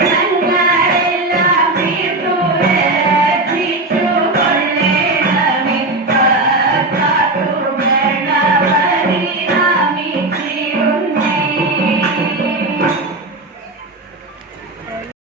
Amen.